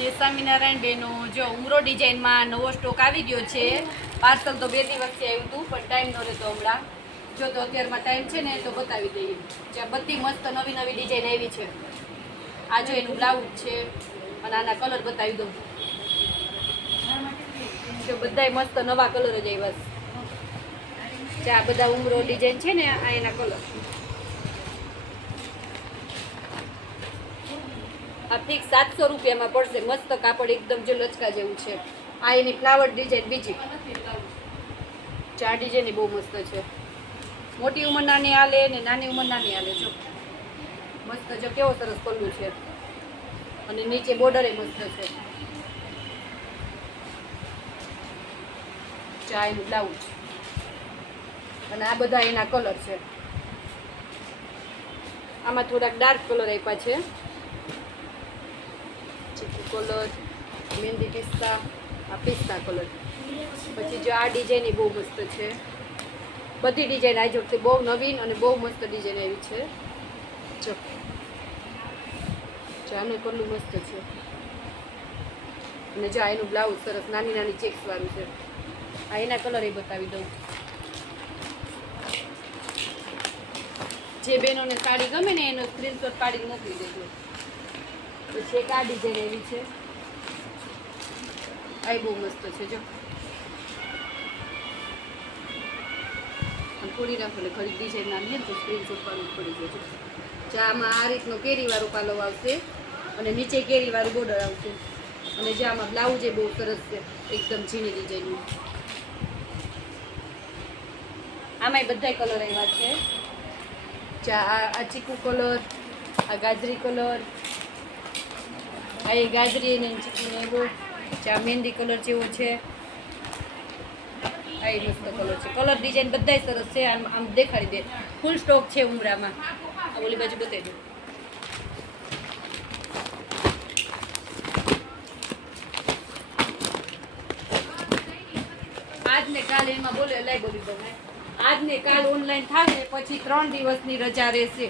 જય સ્વામિનારાયણ બેનો, જો ઉમરો ડિઝાઇનમાં નવો સ્ટોક આવી ગયો છે. પાર્સલ તો 2 દિવસથી આવ્યું હતું, પણ ટાઈમ ન રહેતો હમણાં. જો તો અત્યારમાં ટાઈમ છે ને તો બતાવી દઈએ. જ્યાં બધી મસ્ત નવી નવી ડિઝાઇન આવી છે. આ જો એનું બ્લાઉઝ છે અને આના કલર બતાવી દઉં. જો બધાય મસ્ત નવા કલર જ આવ્યા છે. જે આ બધા ઉમરો ડિઝાઇન છે ને આ એના કલર. આ ફિક્સ 700 રૂપિયામાં પડશે. મસ્ત કાપડ એકદમ જો લચકા જેવું છે. આ એની ફ્લાવર ડિઝાઇન બીજી. ચાર ડિઝાઇન બહુ મસ્ત છે. મોટી ઉંમરના ને આલે ને નાની ઉંમરના ને આલે. જો મસ્ત જો કેવો સરસ પલ્લું છે અને નીચે બોર્ડર એ મસ્ત છે. ચા એનું બ્લાઉઝ અને આ બધા એના કલર છે. આમાં થોડાક ડાર્ક કલર આપ્યા છે. ચીકુ કલર, મહેંદી પિસ્તા, આ પિસ્તા કલર. પછી જો આ ડિઝાઇન એ બહુ મસ્ત છે. બધી ડિઝાઇન આવી વખતે બહુ નવીન અને બહુ મસ્ત ડિઝાઇન આવી છે. જો આનું કલર મસ્ત છે અને જો એનું બ્લાઉઝ સરસ નાની નાની ચેક્સ વાળું છે. આ એના કલર એ બતાવી દઉં. જે બહેનોને સાડી ગમે ને એનો સ્ક્રીનશોટ પાડીને મોકલી દેજો. પછી એક આ ડિઝાઇન એવી છે. આ બહુ મસ્ત છે. જો થોડી રાખો એટલે ઘડી ડિઝાઇન ના લે તો સ્ક્રીનશોટ પાડવું પડી જાય. ચામાં આ રીતનો કેરીવાળું પાલવ આવશે અને નીચે કેરીવાળું બોર્ડર આવશે. અને જે આમાં બ્લાઉઝ એ બહુ સરસ છે, એકદમ ઝીણી ડિઝાઇનનું. આમાંય બધા કલર આવ્યા છે. આ ચીકુ કલર, આ ગાજરી કલર, આ એ ગાજરી અને ચીકુનો એવો. આ મહેંદી કલર જેવો છે. આ મસ્ત કલર છે. કલર ડિઝાઇન બધાય સરસ છે. આમ દેખાડી દે. ફૂલ સ્ટોક છે ઉમરામાં. આ ઓલી બાજુ બતાવી દો. આજ ને કાલ એમાં બોલે લઈ બોલી દો. આજ ને કાલ ઓનલાઈન થાય ને પછી 3 દિવસની રજા રહેશે.